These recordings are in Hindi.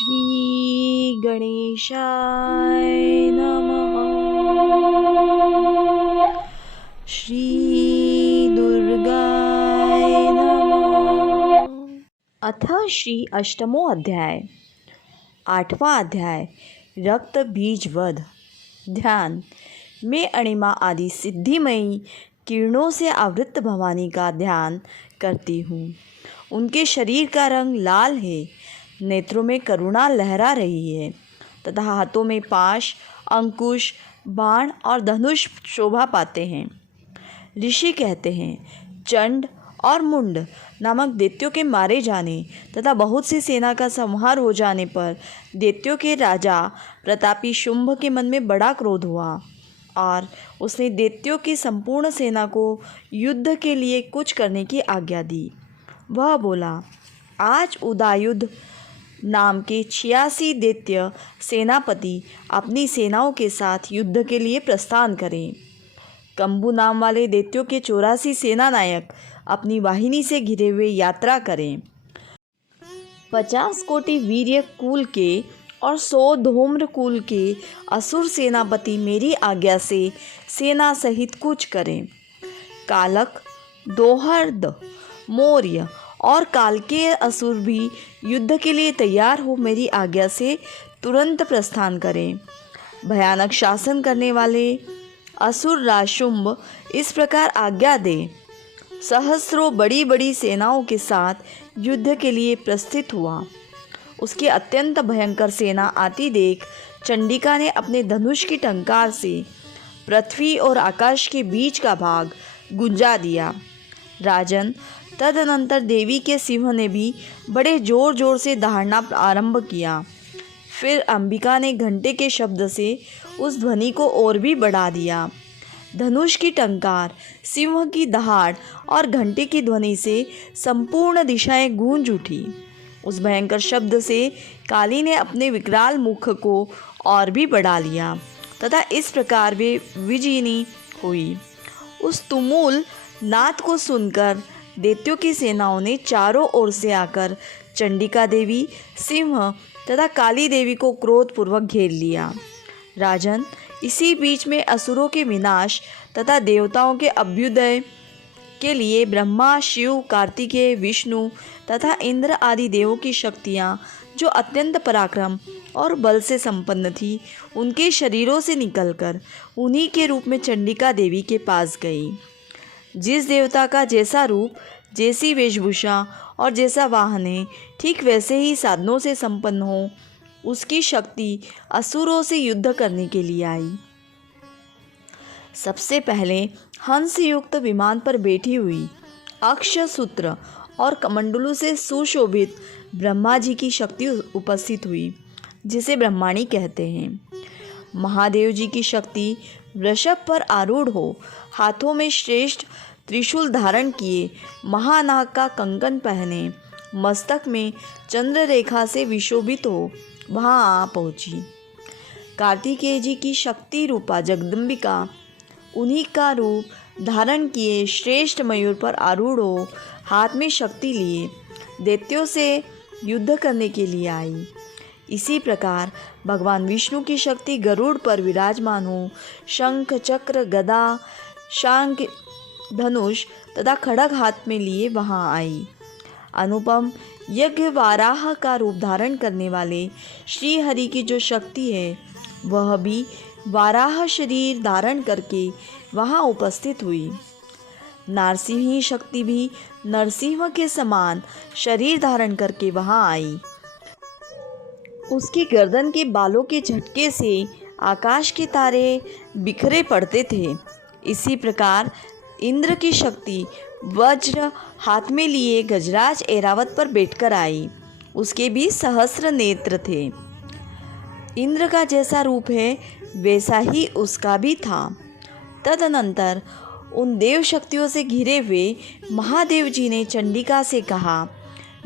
श्री गणेशाय नमः। श्री दुर्गाय नमः। अथ श्री अष्टमो अध्याय। आठवां अध्याय रक्त बीज वध। ध्यान। मैं अणिमा आदि सिद्धिमयी किरणों से आवृत भवानी का ध्यान करती हूँ। उनके शरीर का रंग लाल है, नेत्रों में करुणा लहरा रही है तथा हाथों में पाश, अंकुश, बाण और धनुष शोभा पाते हैं। ऋषि कहते हैं, चंड और मुंड नामक दैत्यों के मारे जाने तथा बहुत सी सेना का संहार हो जाने पर दैत्यों के राजा प्रतापी शुंभ के मन में बड़ा क्रोध हुआ और उसने दैत्यों की संपूर्ण सेना को युद्ध के लिए कुछ करने की आज्ञा दी। वह बोला, आज उदायुध नाम के 86 दैत्य सेनापति अपनी सेनाओं के साथ युद्ध के लिए प्रस्थान करें। कंबू नाम वाले दैत्यों के 84 सेनानायक अपनी वाहिनी से घिरे हुए यात्रा करें। 50 कोटि वीर्य कुल के और 100 धूम्र कुल के असुर सेनापति मेरी आज्ञा से सेना सहित कूच करें। कालक, दोहर्द, मौर्य और काल के असुर भी युद्ध के लिए तैयार हो मेरी आज्ञा से तुरंत प्रस्थान करें। भयानक शासन करने वाले असुर राज शुंभ इस प्रकार आज्ञा दे। सहस्रों बड़ी बड़ी सेनाओं के साथ युद्ध के लिए प्रस्थित हुआ। उसकी अत्यंत भयंकर सेना आती देख चंडिका ने अपने धनुष की टंकार से पृथ्वी और आकाश के बीच का भाग गुंजा दिया। राजन, तदनंतर देवी के सिंह ने भी बड़े जोर जोर से दहाड़ना आरंभ किया। फिर अंबिका ने घंटे के शब्द से उस ध्वनि को और भी बढ़ा दिया। धनुष की टंकार, सिंह की दहाड़ और घंटे की ध्वनि से संपूर्ण दिशाएं गूंज उठी। उस भयंकर शब्द से काली ने अपने विकराल मुख को और भी बढ़ा लिया तथा इस प्रकार वे विजयिनी हुई। उस तुमुल नाद को सुनकर दैत्यों की सेनाओं ने चारों ओर से आकर चंडिका देवी, सिंह तथा काली देवी को क्रोधपूर्वक घेर लिया। राजन, इसी बीच में असुरों के विनाश तथा देवताओं के अभ्युदय के लिए ब्रह्मा, शिव, कार्तिकेय, विष्णु तथा इंद्र आदि देवों की शक्तियाँ जो अत्यंत पराक्रम और बल से संपन्न थी, उनके शरीरों से निकलकर उन्हीं के रूप में चंडिका देवी के पास गई। जिस देवता का जैसा रूप, जैसी वेशभूषा और जैसा वाहन है, ठीक वैसे ही साधनों से संपन्न हो, उसकी शक्ति असुरों से युद्ध करने के लिए आई। सबसे पहले हंस युक्त विमान पर बैठी हुई अक्षसूत्र और कमंडलू से सुशोभित ब्रह्मा जी की शक्ति उपस्थित हुई, जिसे ब्रह्माणी कहते हैं। महादेव जी की शक्ति वृषभ पर आरूढ़ हो, हाथों में श्रेष्ठ त्रिशूल धारण किए, महानाग का कंकन पहने, मस्तक में चंद्र रेखा से विशोभित हो वहाँ आ पहुँची। कार्तिकेय जी की शक्ति रूपा जगदम्बिका उन्हीं का रूप धारण किए श्रेष्ठ मयूर पर आरूढ़ हो, हाथ में शक्ति लिए दैत्यों से युद्ध करने के लिए आई। इसी प्रकार भगवान विष्णु की शक्ति गरुड़ पर विराजमान हो, शंख, चक्र, गदा, शांख, धनुष तथा खड़ग हाथ में लिए वहां आई। अनुपम यज्ञ वाराह का रूप धारण करने वाले श्री हरि की जो शक्ति है, वह भी वाराह शरीर धारण करके वहां उपस्थित हुई। नारसिंही शक्ति भी नरसिंह के समान शरीर धारण करके वहां आई। उसकी गर्दन के बालों के झटके से आकाश के तारे बिखरे पड़ते थे। इसी प्रकार इंद्र की शक्ति वज्र हाथ में लिए गजराज ऐरावत पर बैठकर आई। उसके भी सहस्र नेत्र थे। इंद्र का जैसा रूप है, वैसा ही उसका भी था। तदनंतर उन देव शक्तियों से घिरे हुए महादेव जी ने चंडिका से कहा,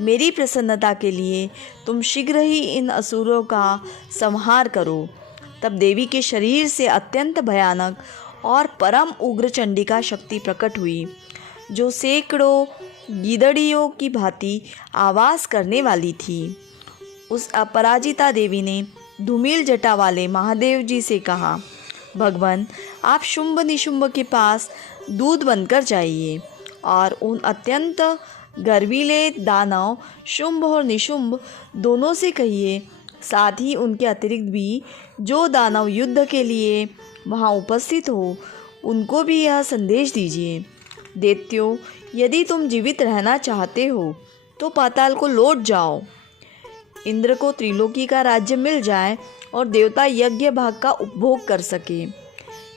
मेरी प्रसन्नता के लिए तुम शीघ्र ही इन असुरों का संहार करो। तब देवी के शरीर से अत्यंत भयानक और परम उग्र चंडिका शक्ति प्रकट हुई, जो सैकड़ों गीदड़ियों की भांति आवाज़ करने वाली थी। उस अपराजिता देवी ने धूमिल जटा वाले महादेव जी से कहा, भगवान, आप शुंभ निशुंभ के पास दूध बनकर जाइए और उन अत्यंत गर्वीले दानव शुंभ और निशुंभ दोनों से कहिए, साथ ही उनके अतिरिक्त भी जो दानव युद्ध के लिए वहाँ उपस्थित हो उनको भी यह संदेश दीजिए, दैत्यों, यदि तुम जीवित रहना चाहते हो तो पाताल को लौट जाओ। इंद्र को त्रिलोकी का राज्य मिल जाए और देवता यज्ञ भाग का उपभोग कर सके।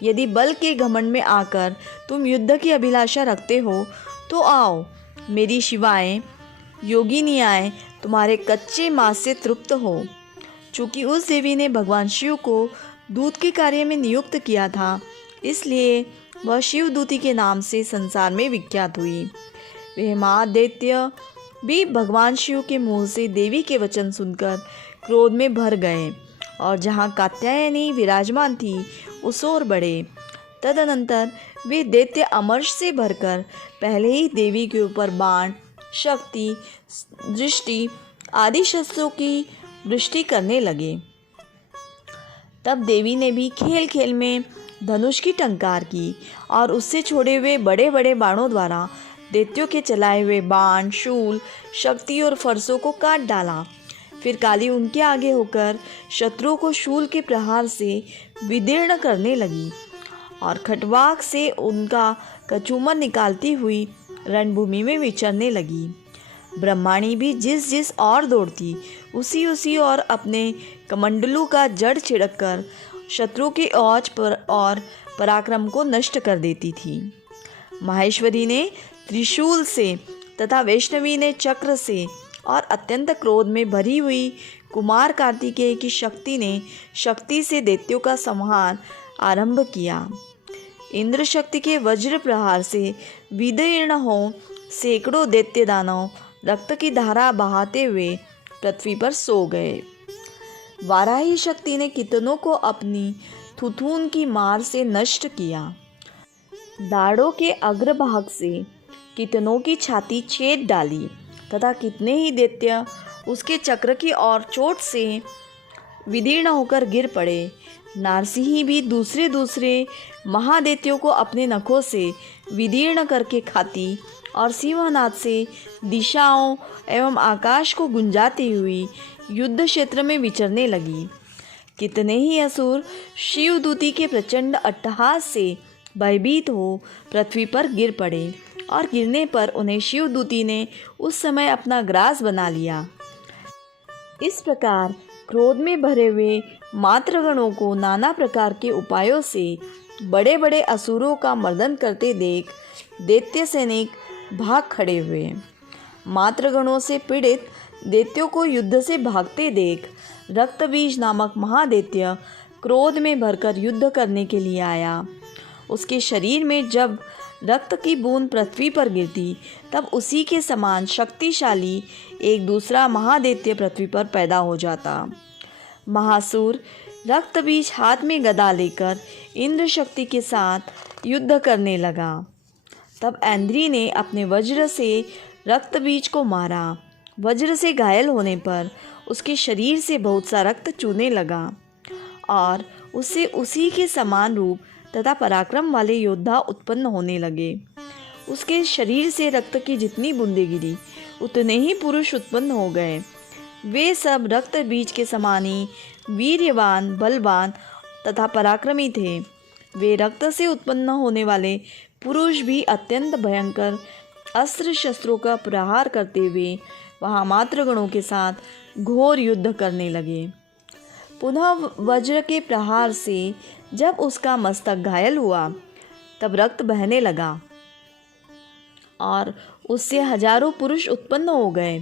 यदि बल के घमंड में आकर तुम युद्ध की अभिलाषा रखते हो तो आओ, मेरी शिवाएं योगिनियाएं तुम्हारे कच्चे मांस से तृप्त हो। चूँकि उस देवी ने भगवान शिव को दूत के कार्य में नियुक्त किया था, इसलिए वह शिवदूती के नाम से संसार में विख्यात हुई। वह महादैत्य भी भगवान शिव के मुँह से देवी के वचन सुनकर क्रोध में भर गए और जहाँ कात्यायनी विराजमान थी उस ओर बढ़े। तदनंतर वे दैत्य अमर्ष से भरकर पहले ही देवी के ऊपर बाण, शक्ति, दृष्टि आदि शस्त्रों की वृष्टि करने लगे। तब देवी ने भी खेल खेल में धनुष की टंकार की और उससे छोड़े हुए बड़े बड़े बाणों द्वारा दैत्यों के चलाए हुए बाण, शूल, शक्ति और फरसों को काट डाला। फिर काली उनके आगे होकर शत्रुओं को शूल के प्रहार से विदीर्ण करने लगी और खटवाक से उनका कचूमर निकालती हुई रणभूमि में विचरने लगी। ब्रह्माणी भी जिस जिस और दौड़ती उसी उसी और अपने कमंडलू का जड़ छिड़ककर शत्रु के औज पर और पराक्रम को नष्ट कर देती थी। माहेश्वरी ने त्रिशूल से तथा वैष्णवी ने चक्र से और अत्यंत क्रोध में भरी हुई कुमार कार्तिकेय की शक्ति ने शक्ति से दैत्यों का संहार आरंभ किया। इंद्र शक्ति के वज्र प्रहार से विदीर्ण हो सैकड़ों दैत्य दानव रक्त की धारा बहाते हुए पृथ्वी पर सो गए। वाराही शक्ति ने कितनों को अपनी थुथुन की मार से नष्ट किया। दाढ़ों के अग्रभाग से कितनों की छाती छेद डाली तथा कितने ही दैत्य उसके चक्र की ओर चोट से विदीर्ण होकर गिर पड़े। नारसिंही भी दूसरे दूसरे महादैत्यों को अपने नखों से विदीर्ण करके खाती और सिंहनाद से दिशाओं एवं आकाश को गुंजाती हुई युद्ध क्षेत्र में विचरने लगी। कितने ही असुर शिवदूती के प्रचंड अट्टहास से भयभीत हो पृथ्वी पर गिर पड़े और गिरने पर उन्हें शिवदूती ने उस समय अपना ग्रास बना लिया। इस प्रकार क्रोध में भरे हुए मातृगणों को नाना प्रकार के उपायों से बड़े बड़े असुरों का मर्दन करते देख दैत्य सैनिक भाग खड़े हुए। मातृगणों से पीड़ित दैत्यों को युद्ध से भागते देख रक्तबीज नामक महादैत्य क्रोध में भरकर युद्ध करने के लिए आया। उसके शरीर में जब रक्त की बूंद पृथ्वी पर गिरती तब उसी के समान शक्तिशाली एक दूसरा महादैत्य पृथ्वी पर पैदा हो जाता। महासुर रक्तबीज हाथ में गदा लेकर इंद्र शक्ति के साथ युद्ध करने लगा। तब ऐन्द्री ने अपने वज्र से रक्तबीज को मारा। वज्र से घायल होने पर उसके शरीर से बहुत सा रक्त चूने लगा और उससे उसी के समान रूप तथा पराक्रम वाले योद्धा उत्पन्न होने लगे। उसके शरीर से रक्त की जितनी बूंदें गिरी उतने ही पुरुष उत्पन्न हो गए। वे सब रक्त बीज के समान ही वीर्यवान, बलवान तथा पराक्रमी थे। वे रक्त से उत्पन्न होने वाले पुरुष भी अत्यंत भयंकर अस्त्र शस्त्रों का प्रहार करते हुए वहाँ मातृगणों के साथ घोर युद्ध करने लगे। पुनः वज्र के प्रहार से जब उसका मस्तक घायल हुआ तब रक्त बहने लगा और उससे हजारों पुरुष उत्पन्न हो गए।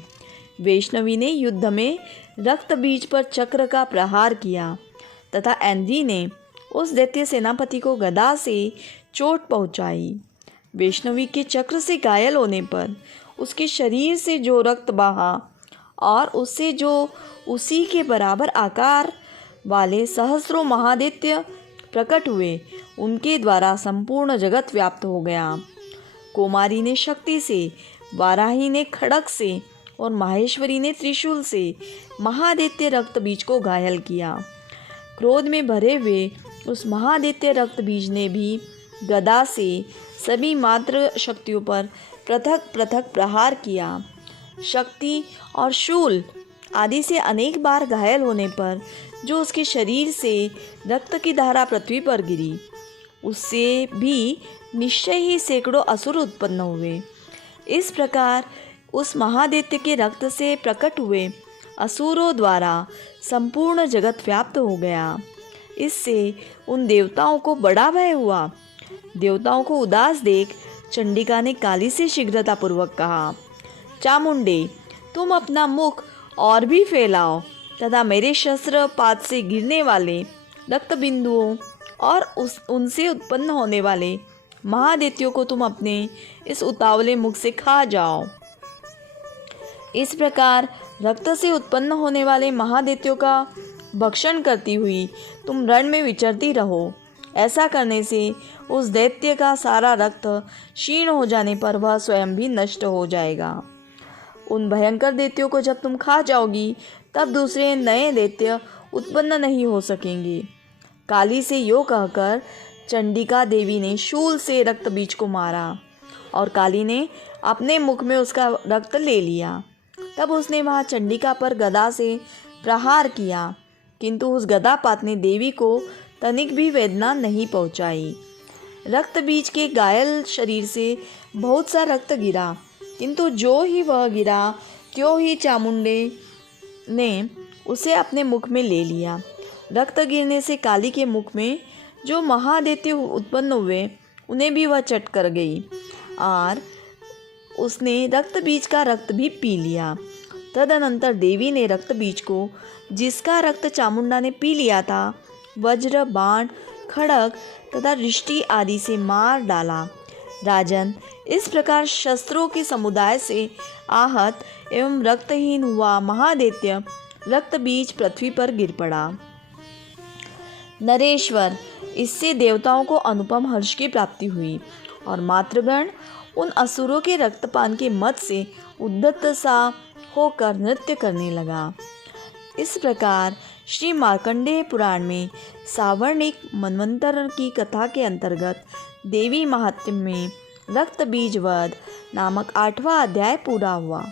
वैष्णवी ने युद्ध में रक्त बीज पर चक्र का प्रहार किया तथा ऐन्द्री ने उस दैत्य सेनापति को गदा से चोट पहुंचाई। वैष्णवी के चक्र से घायल होने पर उसके शरीर से जो रक्त बहा और उससे जो उसी के बराबर आकार वाले सहस्रों महादैत्य प्रकट हुए, उनके द्वारा संपूर्ण जगत व्याप्त हो गया। कुमारी ने शक्ति से, वाराही ने खड़ग से और माहेश्वरी ने त्रिशूल से महादैत्य रक्त बीज को घायल किया। क्रोध में भरे हुए उस महादैत्य रक्त बीज ने भी गदा से सभी मात्र शक्तियों पर पृथक पृथक प्रहार किया। शक्ति और शूल आदि से अनेक बार घायल होने पर जो उसके शरीर से रक्त की धारा पृथ्वी पर गिरी, उससे भी निश्चय ही सैकड़ों असुर उत्पन्न हुए। इस प्रकार उस महादैत्य के रक्त से प्रकट हुए असुरों द्वारा संपूर्ण जगत व्याप्त हो गया। इससे उन देवताओं को बड़ा भय हुआ। देवताओं को उदास देख चंडिका ने काली से शीघ्रतापूर्वक कहा, चामुंडे, तुम अपना मुख और भी फैलाओ तथा मेरे शस्त्र पात से गिरने वाले रक्त बिंदुओं और उनसे उत्पन्न होने वाले महादैत्यों को तुम अपने इस उतावले मुख से खा जाओ। इस प्रकार रक्त से उत्पन्न होने वाले महादैत्यों का भक्षण करती हुई तुम रण में विचरती रहो। ऐसा करने से उस दैत्य का सारा रक्त क्षीण हो जाने पर वह स्वयं भी नष्ट हो जाएगा। उन भयंकर दैत्यों को जब तुम खा जाओगी तब दूसरे नए दैत्य उत्पन्न नहीं हो सकेंगे। काली से यो कहकर चंडिका देवी ने शूल से रक्त बीज को मारा और काली ने अपने मुख में उसका रक्त ले लिया। तब उसने वहाँ चंडिका पर गदा से प्रहार किया, किंतु उस गदापात ने देवी को तनिक भी वेदना नहीं पहुँचाई। रक्त बीज के घायल शरीर से बहुत सा रक्त गिरा, किंतु जो ही वह गिरा त्यों ही चामुंडे ने उसे अपने मुख में ले लिया। रक्त गिरने से काली के मुख में जो महादैत्य उत्पन्न हुए उन्हें भी वह चट कर गई और उसने रक्त बीज का रक्त भी पी लिया। तदनंतर देवी ने रक्त बीज को, जिसका रक्त चामुंडा ने पी लिया था, वज्र, बाण, खड़ग तथा रिष्टि आदि से मार डाला। राजन, इस प्रकार शस्त्रों के समुदाय से आहत एवं रक्तहीन हुआ महादैत्य रक्त बीज पृथ्वी पर गिर पड़ा। नरेश्वर, इससे देवताओं को अनुपम हर्ष की प्राप्ति हुई और मातृगण उन असुरों के रक्तपान के मद से उद्धत सा होकर नृत्य करने लगा। इस प्रकार श्री मार्कंडेय पुराण में सावर्णिक मनवंतर की कथा के अंतर्गत देवी महात्म्य में रक्त बीज वध नामक 8वां अध्याय पूरा हुआ।